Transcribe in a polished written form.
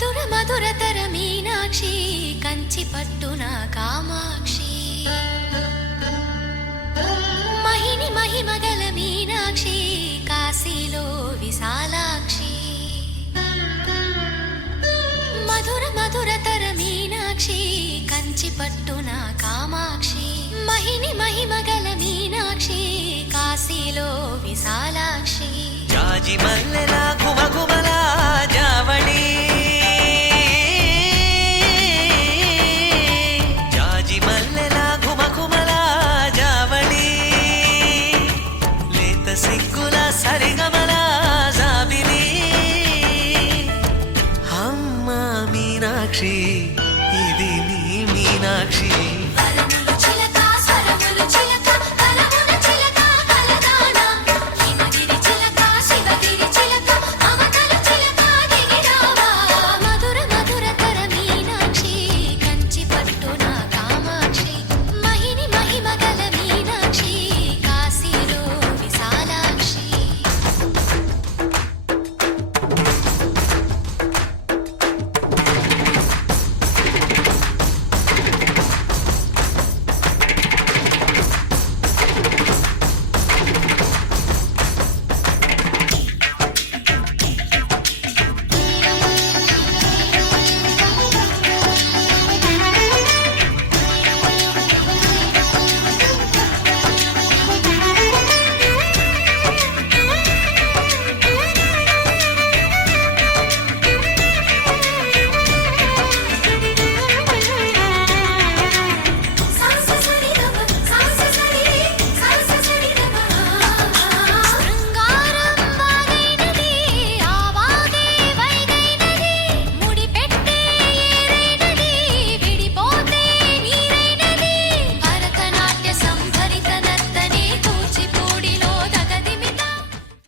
మధుర మధురతర మీనాక్షి కంచి పట్టున కామాక్షి మహిని మహిమగల మీనాక్షి కాశీలో విశాలాక్షి మధుర మధురతర మీనాక్షి కంచి పట్టున కామాక్షి మహిని మహిమగల మీనాక్షి కాశీలో విశాలాక్షి జాజి మల్లెలా గుమగుమలా జావళి జాజి మల్లెలా గుమగుమలా జావళి లేత సిగ్గుల సరిగమల